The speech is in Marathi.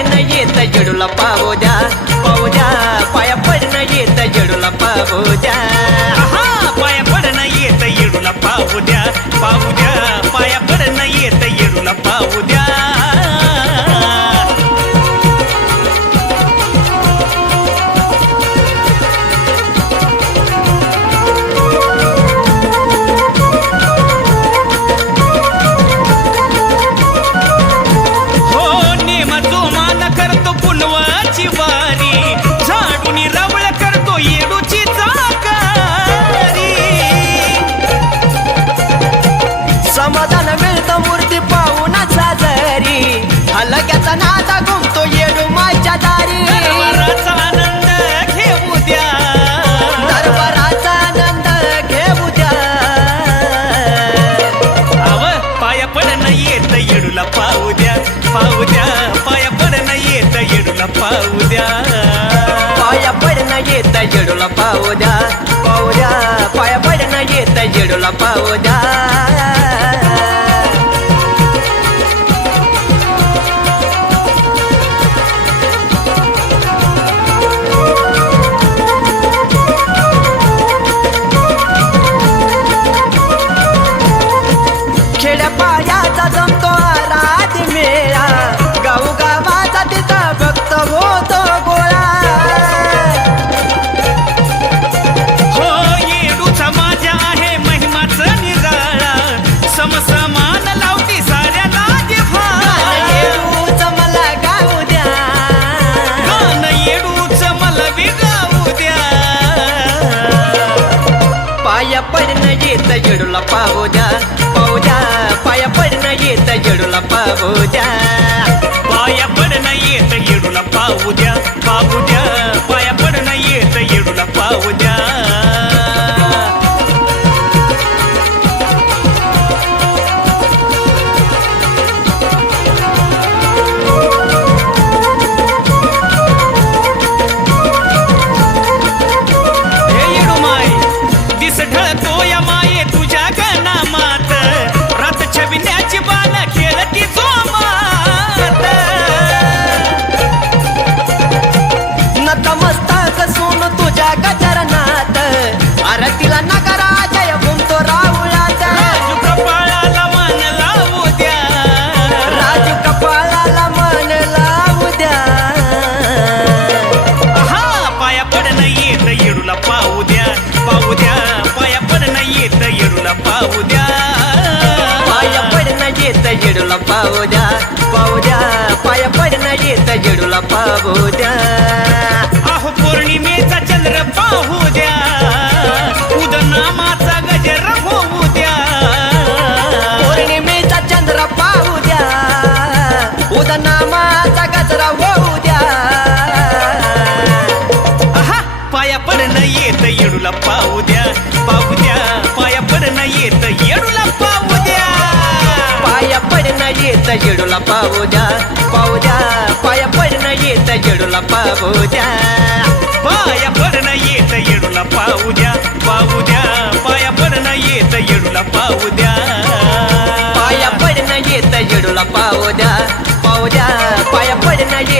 पडणं येत जडूला पाहू द्या पाया पडणं येत जडूला पाहू द्या पाया पडणं येत येडूला पाहू द्या पाया पडणं येत येडूला पाहू द्या समाधान मिळतं मूर्ती पाहून साजरी हलक्याचा नादा घुमतो येडू माझ्या दारी दरबाराचा आनंद घेऊ द्या दरबाराचा आनंद घेऊ द्या पाया पडणं येत येडूला पाहू द्या पाया पडणं येत येडूला पाहू द्या पाया पडणं येत येडूला पाहू द्या पाया पडणं येत येडूला पाहू द्या खेड्यापाड्याचा जमतो रात मेळा गाऊ गावाचा तिचा भक्त होतो गोळा हो येडूचा माझ्या आहे महिमाचं निराळा समसमान लावती साऱ्याला येडूच मला गाऊ द्या गाणं येडूच मला गाऊ द्या पाया पडणं येत येडूला पाहू द्या पाया पडणं येत येडूला पाहू द्या पाया पडणं येत येडूला पाहू द्या पाया पडणं येत येडूला पाहू द्या हे येडू माय दिस ढळतो या माये तुझ्या गणामात रात छबिन्याची बाण खेळती जोमात नतमस्तक सोन तुझ्या गजरनाथ आरतीला नकारा जय घुमतो राहुळात राजू कपाळाला मान लावू द्या राजू कपाळाला मान लावू द्या पाया पडणं येत येडूला पाहू द्या पाया पडणं येत येडूला पाहू द्या पाया पडणं येत येडूला पाहू द्या पाया पडणं येत येडूला पाहू द्या अहो पौर्णिमेचा चंद्र पाहू द्या उदनामाचा गजर होऊ द्या पौर्णिमेचा चंद्र पाहू द्या उदनामाचा गजरा होऊ द्या पाया पडणं येत येडूला पाहू द्या पाया पडणं येत येडूला पाहू द्या पाया पडणं येत येडूला पाहू द्या पाया पडणं येत येडूला पाहू द्या पाया पडणं येत येडूला पाहू द्या पाया पडणं येत येडूला पाहू द्या पाया पडणं येत येडूला पाहू द्या पाया पडणं येत